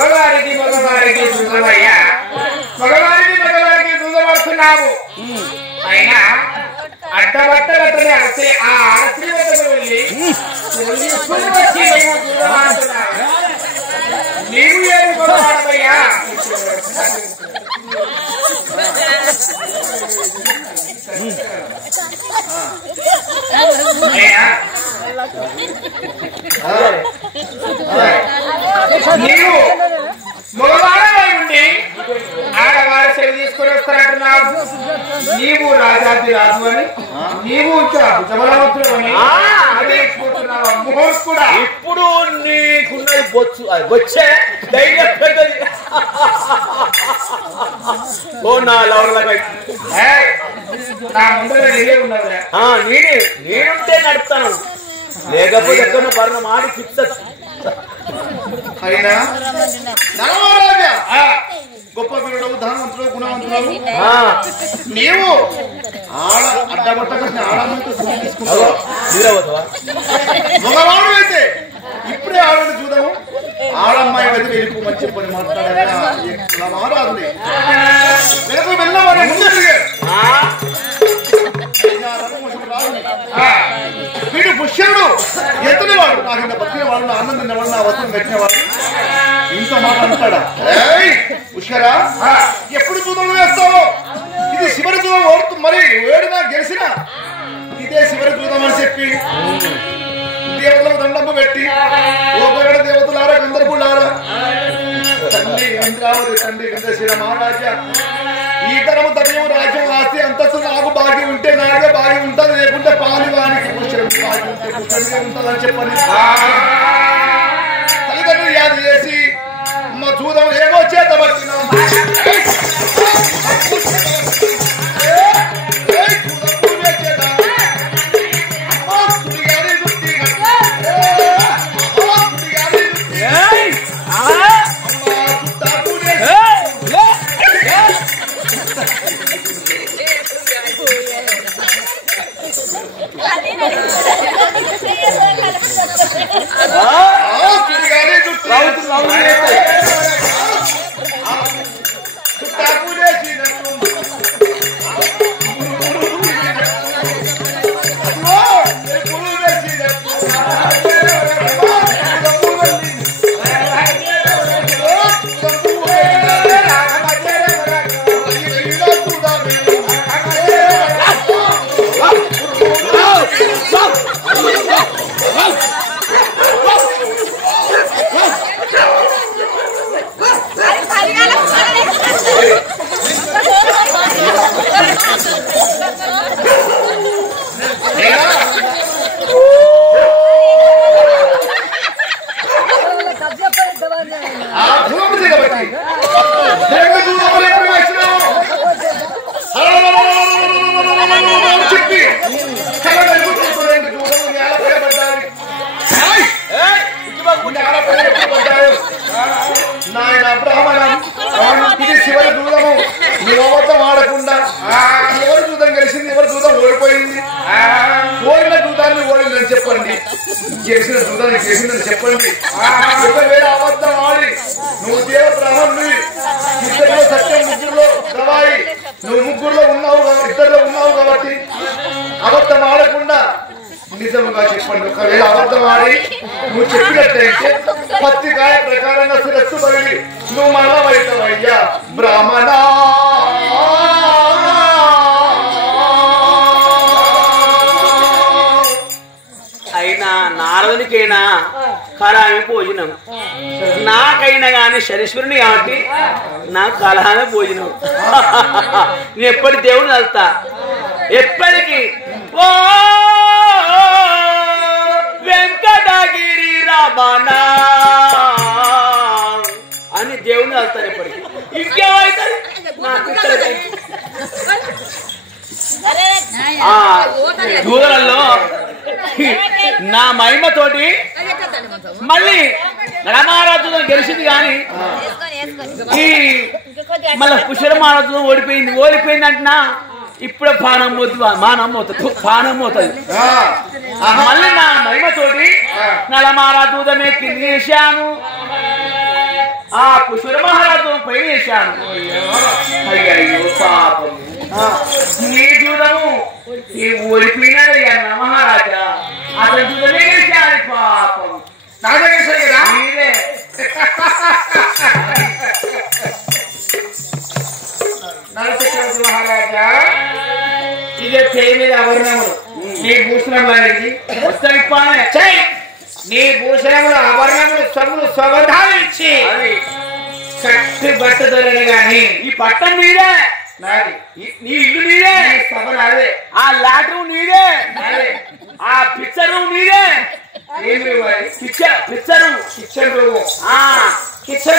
మగవారికి చూడవయ్యా, మగవారికి చూడబడుతున్నావు. అయినా అడ్డబట్టలతోనే అరసి ఆ అరసి వద్దకు వెళ్ళి నీవు ఏమి కొడవాడవయ్యా? నీవు మగవాడవై ఉండి ఆడవాడు సెలవు తీసుకొని వస్తానంటున్నావు. నీవు రాజాది రాజు అని, నీవు జమలవంతుడు అని అదేపోతున్నావు. ముహూర్తం కూడా ఇప్పుడు నీకున్నది బొచ్చు బొచ్చే ధైర్యం పెద్దది. ఓ నా లవలకై నా ముందర నేనే ఉన్నదా? నేనుంటే నడుపుతాను, లేకపోతే ఎక్కడ పర్ణ మాడి ఫిక్స్. అయినా గొప్ప వీరుడు, ధనవంతుడు, గుణవంతుడు. నీవు ఆడ అడ్డబట్టగా ఆడమంటూ తీసుకుంటావు. మగవాడు అయితే ఇప్పుడే ఆడని చూడము. ఆడమ్మాయి అయితే వెళ్ళిపోమని చెప్పని మాట్లాడారు. వెనక వెళ్ళమని ముందు వీడు పుష్యుడు, ఎత్తున వాడు, నాకు ఇంత బతికిన వాడు, నా అన్నం తిన్నవాడు, నా వస్త్రం పెట్టినవాడు. ఇంత మాట అంటాడా? పుష్కరా, ఎప్పుడు చూద్దాం వేస్తావు? ఇది శివరి చూద్దాం ఓడుతు, మరి వేడినా గెలిచినా ఇదే శివరి చూద్దాం అని చెప్పి దేవతలకు దండము పెట్టి, ఓ గగడ దేవతలారా, గంధర్వులారా, తండ్రి ఇంద్రావతి, తండ్రి గంధశ్రీ మహారాజా, ఈ తరము తనము రాజ్యం ఆస్తి అంతస్తు నాకు బాగి ఉంటే నాకే బాగి ఉంటుంది, లేకుంటే పాలివానికి పుష్కరుడికి బాగి ఉంటే పుష్కరుడికి ఉంటుందని చెప్పని తల్లిదండ్రులు యాది చేసి మా చూద్దాం ఏమో చేత పట్టినాం. నాయన బ్రాహ్మణం, ఇది చివరి దూరము. నువ్వు అబద్ధం ఆడకుండా ఎవరు దూతం కలిసింది, ఎవరు దూతం ఓడిపోయింది, ఓడిన దూతాన్ని ఓడిందని చెప్పండి, చేసిన దూతాన్ని చేసిందని చెప్పండి. ఒకవేళ అబద్ధం ఆడి నువ్వు దేవ బ్రాహ్మణుడి, ఇద్దరిలో సత్యం, ముగ్గురులో గవాయి, నువ్వు ముగ్గురులో ఉన్నావు, ఇద్దరిలో ఉన్నావు కాబట్టి అబద్ధం ఆడకుండా నిజముగా చెప్పండి. ఒకవేళ అబద్ధం ఆడి నువ్వు చెప్పినట్లయితే పత్రికాయ ప్రకారంగా శిరస్సు పగిలి నువ్వు మరణమవుతావయ్యా బ్రాహ్మణ. అయినా నారదునికైనా కళామే భోజనం, నాకైనా గాని శరీశ్వరుని కాబట్టి నాకు కళామే భోజనం. నేను ఎప్పటి దేవుడు వెళ్తా, ఎప్పటికీ ఓ వెంకటగిరి రమణ అని దేవుని వెళ్తారు ఎప్పటికీ. ఇంకేమైతుంది నాకు దూరంలో నా మహిమతోటి మళ్ళీ నడమారాజుతో గెలిచింది కానీ ఈ మళ్ళీ పుష్కరమారాజుతో ఓడిపోయింది అంటున్నా. ఇప్పుడే పానం పోతుంది మళ్ళీ నా మహిమతోటి నడమారా దూదమే తినేశాను. ఆ పుష్పర మహారాజు పైన వేశాను. అయ్యో పాపం నీ జూదము ఈ ఓడిపోయినాడయ్యా మహారాజా. అతను జూదమే గెలిచాడు పాపం. నాదే గెలిచాడు కదా మీరే. నరచక్రవర్తి మహారాజా ఇదే పేరు మీద ఆభరణములు నీ భూషణములు అనేది వస్తాయి. నీ భూషణములు ఆభరణములు సొమ్ములు స్వగధాలు ఇచ్చి కట్టి బట్ట దొరలు గాని ఈ పట్టం నీదే, నాది. నీ ఇల్లు నీదే, సభ నాదే. ఆ లాటరు నీదే, ఆ పిక్చర్ రూమ్ నీదే. ఏమి పిక్చర్ రూమ్ కిచెన్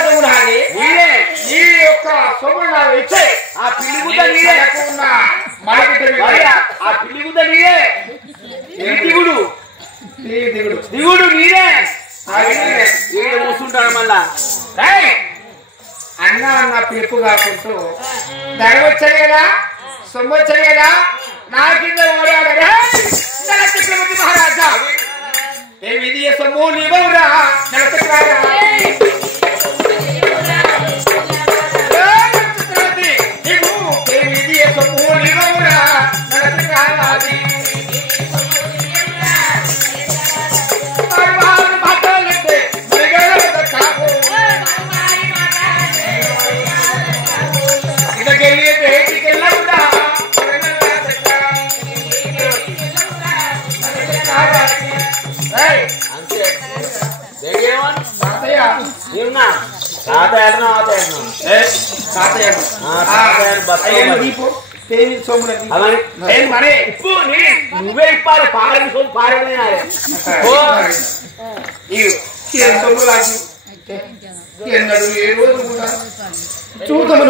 రూమ్ నాది నీదే. నీ యొక్క సొమ్ములు నాకు ఇచ్చే. ఆ పిల్లి గుద్ద నీదే, ఆ పిల్లి గుద్ద నీదే. దిగుడు దిగుడు నీదే. కూర్చుంటాడు మళ్ళా. అన్న అన్న పిలుపు కాకుంటూ ధనం వచ్చాడు కదా, సొమ్ము వచ్చాడు కదా, నా కింద ఓడాడు చక్రవర్తి మహారాజా. ఏమి ఇది సొమ్ము నీవరా చక్రవర్తి, నీవు ఏమి ఇది సొమ్ము నీవరా చక్రవర్తి. నువ్వే ఇప్పాలి. పారని సొమ్ము పారని ఎన్నడు ఏ రోజు కూడా చూద్దాము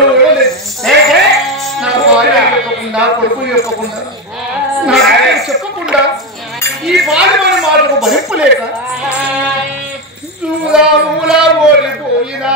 చెప్పకుండా కొడుకు చెప్పకుండా చెప్పకుండా ఈ బాధమైన మాటకు భరింపు లేక చూదాములా ఓడిపోయినా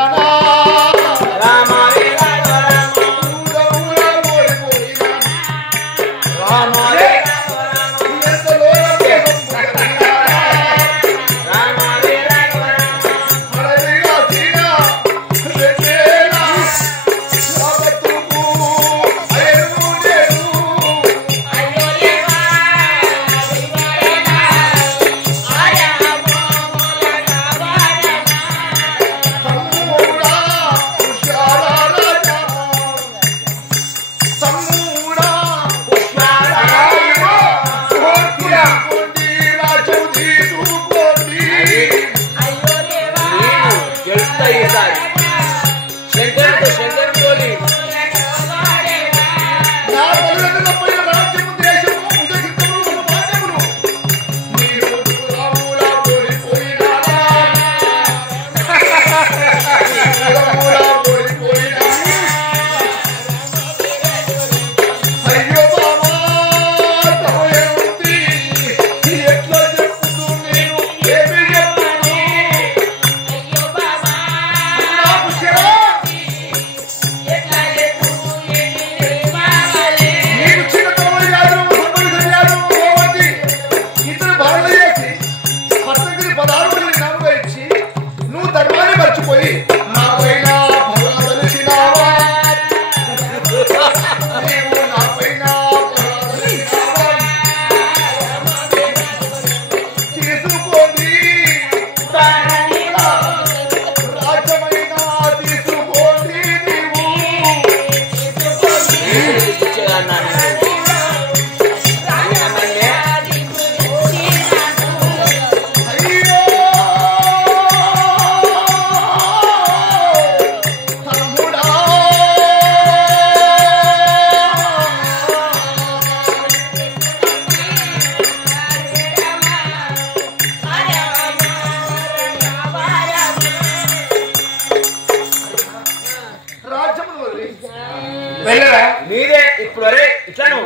నీదే ఇప్పుడు. అరే ఇట్లాను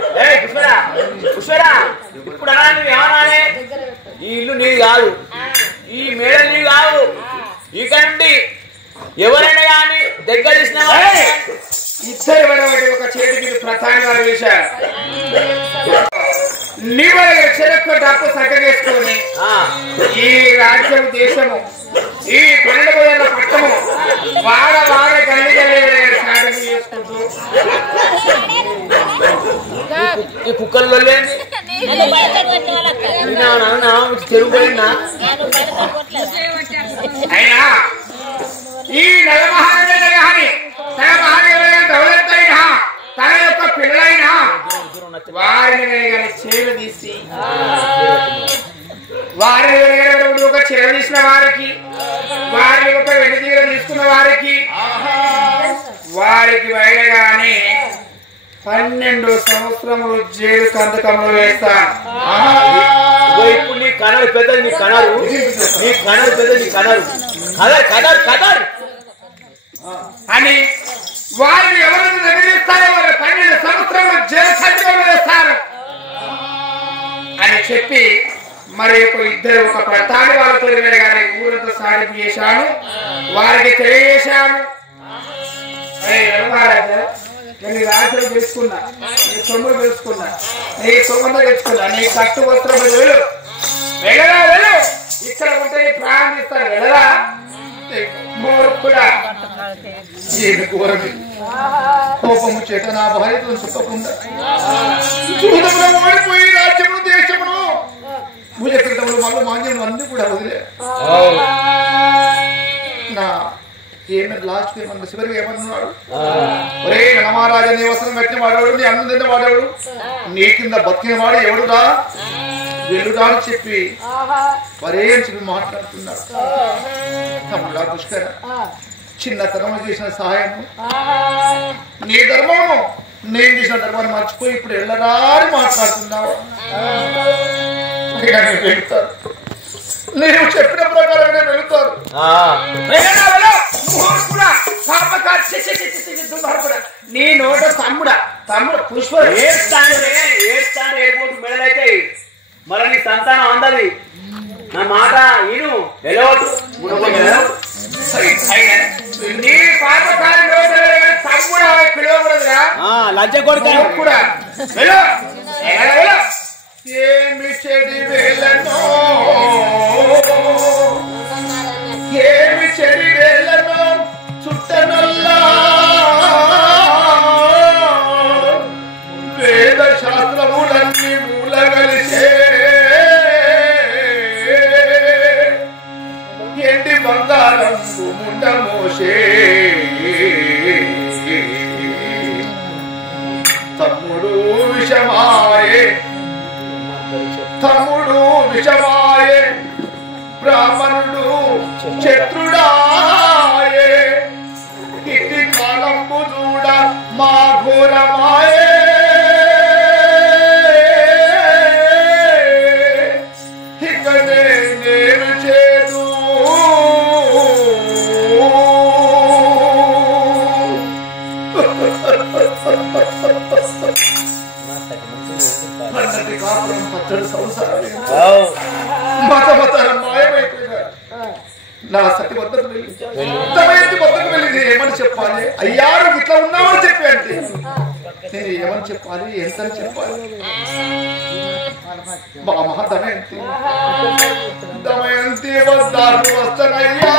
పుష్పరా ఇప్పుడు అన్నా నువ్వు ఏమన్నానే? ఈ ఇల్లు నీది కాదు, ఈ మేడ నీది కాదు. ఇక నుండి ఎవరైనా కానీ దగ్గర ఇచ్చిన ఇద్దరు ఒక చేతికి ప్రధాని గారు వేశారు. నీవు చెరకు డబ్బు సగ్గేసుకొని ఈ రాజ్యం దేశము ఈ 12,000 పట్టము కుక్కల్లో లేని చెరువు పోయినా అయినా ఈ నలమహారాజైన కానీ తన మహారాజైన దౌలత్తైనా తన యొక్క పిల్లలైనా వారిని కానీ చేలు తీసి వారిని ఒక చెర తీసిన వారికి వారిని ఒక వెనుదీర తీసుకున్న వారికి వారికి వైరగానే 12 సంవత్సరములు జైలు కందకములు వేస్తాను. ఇప్పుడు నీ కనరు పెద్దది, నీ కనరు పెద్దది, నీ కనరు కదర్ అని వారిని ఎవరిని నిర్ణయిస్తారో వారు 12 సంవత్సరాలు జైలు కందకములు వేస్తారు అని చెప్పి మరి ఇద్దరు ఒక ప్రధాని వాళ్ళతో కానీ ఊరితో సాధింపు చేశాను. వారికి తెలియజేశాను, నేను రాత్రి తెలుసుకున్నా, నీ సొమ్ములు తెలుసుకున్నా, నీ సొమ్ము తెలుసుకున్నా, నీ కట్టు వస్త్రం వెళ్ళరా వెళ్ళు, ఇక్కడ ఉంటే నీ ప్రాణం ఇస్తాను వెళ్ళరా మూర్ఖుడా. కోపము చేత నా భార్యతో చెప్పకుండా ఓడిపోయి రాజ్యమును దేశమును భుజకృతములు మళ్ళీ మాన్యములు అన్ని కూడా వదిలే నా ఏమైనా లాస్ట్ ఏమన్నా చివరికి ఏమన్నాడు, ఒరే నలమహారాజా నీ వస్త్రం కట్టిన వాడేవాడు, నీ అన్నం తిన్న వాడేవాడు, నీ కింద బతికిన వాడు ఎవడురా వెలుడా అని చెప్పి మరే చెప్పి మాట్లాడుతున్నాడు. తమ్ముడా పుష్కర, చిన్నతనంలో చేసిన సహాయము నీ ధర్మము, నేను చేసిన ధర్మాన్ని మర్చిపోయి ఇప్పుడు వెళ్ళరా అని మాట్లాడుతున్నావు. వెళ్తారు, నేను చెప్పిన ప్రకారంగా వెళ్తారు. నీ నోట తమ్ముడు పుష్ప ఎయిర్పోర్ట్ మెడలైతే మరి నీ సంతానం అందది. నా మాట ఈను వెళ్ళవద్దు, నీ పాపకారి తమ్ముడు పిలవకూడదురా, లజ్జ కొడుకు కూడా ఏమి చెడి వేళనో ఏమి చెడి వేళనో చుట్టనల్లా వేద శాస్త్రములన్నీ మూలగలిసే ఎండి బంగారం ముండ మోసే తమ్ముడు విషమాయే బ్రాహ్మణుడు శత్రుడాయే ఇట్టి కాలంబు చూడ మా ఘోరమాయే ఇక నేను చేదు పన్నటి కాపురం పచ్చడి సంసారం మతమతరం మాయమైపోయినారు. నా సతి వద్దకు వెళ్ళింది ఏమని చెప్పాలి, అయ్యారు ఇట్లా ఉన్నామని చెప్పి అంటే నేను ఏమని చెప్పాలి, ఎంతని చెప్పాలి. మా దమయంతి వద్దారు వస్తానయ్యా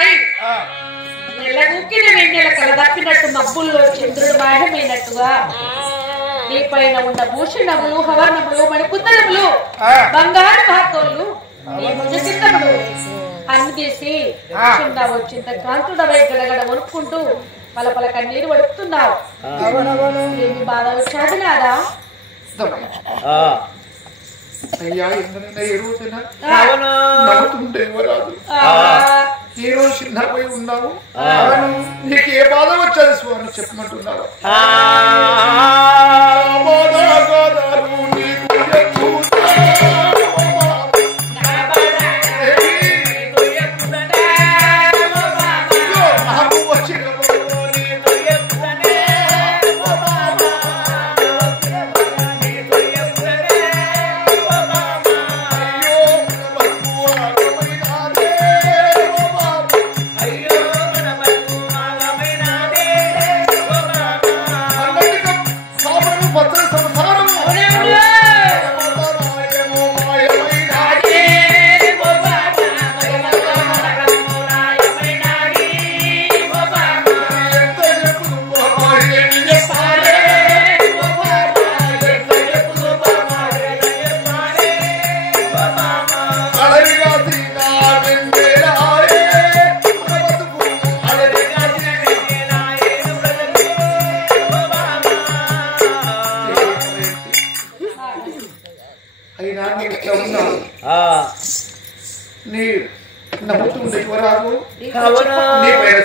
వాడై నెలగూకిన వెన్నెల కలదప్పినట్టు మబ్బుల్లో చంద్రుడు మాయమైనట్టుగా నీ పైన ఉన్న భూషణములు హవర్ణములు మణిపుత్తలములు బంగారు మహత్తోళ్ళు నీ భుజసిద్ధములు అన్ని తీసి వచ్చింత కాంతుడవై గడగడ వణుక్కుంటూ పలపల కన్నీరు వడుపుతున్నావు. ఏమి బాధ వచ్చాది నాదా? అయ్యా ఎందుకైనా ఎరుగుతున్నా నవ్వుతుంటే రాదు. ఈ రోజు చిన్నపై ఉన్నావు, నీకు ఏ బాధ వచ్చాది స్వామి చెప్పమంటున్నావు?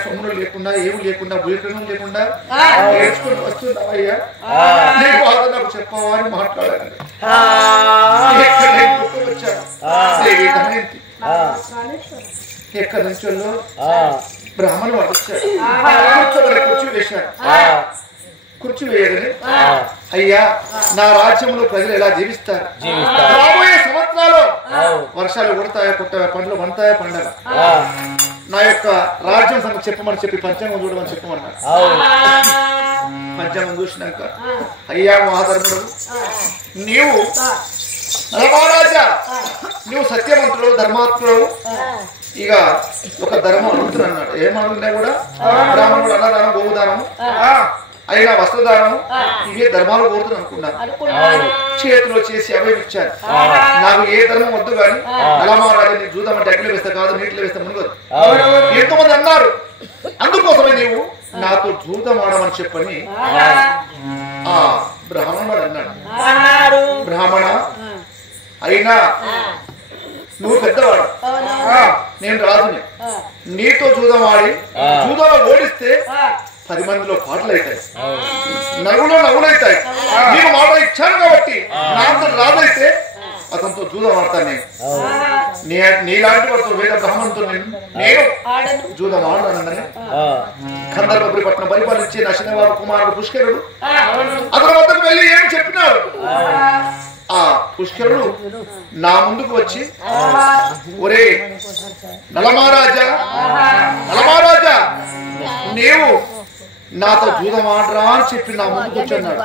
సొమ్ములు లేకుండా ఏమి లేకుండా భూకరణం లేకుండా నేర్చుకుని వస్తున్నావయ్యా, నీ బాధ నాకు చెప్పవా అని మాట్లాడాలి. ఎక్కడి నుంచో బ్రాహ్మణులు వాడు వచ్చాడు, కుర్చీ వేశాడు. కుర్చీ వేయగానే అయ్యా నా రాజ్యంలో ప్రజలు ఎలా జీవిస్తారు, రాబోయే సంవత్సరాలు వర్షాలు కొడతాయా కొట్టాయా పండ్లు పండుతాయా పండగ, నా యొక్క రాజ్యం సంగతి చెప్పమని చెప్పి పంచాంగం చూడమని చెప్పమన్నాడు. పంచాంగం చూసినాక అయ్యా మహాధర్ముడు నీవు మహారాజా నువ్వు సత్యవంతుడు ధర్మాత్ముడు, ఇక ఒక ధర్మం అడుగుతున్నా అన్నాడు. ఏమడుగుతున్నా కూడా బ్రాహ్మణుడు అన్నదానం గోదానం అయినా వస్త్రదానం ఇవే ధర్మాలు కోరుతుంది అనుకున్నాను. చేతిలో చేసి అవే ఇచ్చారు. నాకు ఏ ధర్మం వద్దు కానీ నలమహారాజు నీ జూదమంటే అగ్గిలో వేస్తా కాదు నీటిలో వేస్తా మునిగదు ఎంతోమంది అన్నారు. అందుకోసమే నీవు నాతో జూదం ఆడమని చెప్పని ఆ బ్రాహ్మణుడు అన్నాడు. బ్రాహ్మణ అయినా నువ్వు పెద్దవాడు, నేను రాజుని, నీతో జూదం ఆడి జూదంలో ఓడిస్తే 10 మందిలో పాటలు అవుతాయి, నవ్వులో నవ్వులైతాయి. నీకు మాట ఇచ్చాను కాబట్టి నా అంత రాదైతే అతనితో జూదం ఆడతాను. నేను నీలాంటి వాడితో వేద బ్రాహ్మణుతో నేను జూదం ఆడతానని కందర్పపురి పట్టణం పరిపాలించే నశినవారు కుమారుడు పుష్కరుడు అతని వద్దకు వెళ్ళి ఏం చెప్పినాడు. ఆ పుష్కరుడు నా ముందుకు వచ్చి ఒరే నలమహారాజా నలమహారాజా నీవు నాతో జూదం ఆడరా అని చెప్పి నా ముందుకు వచ్చి అన్నాడు.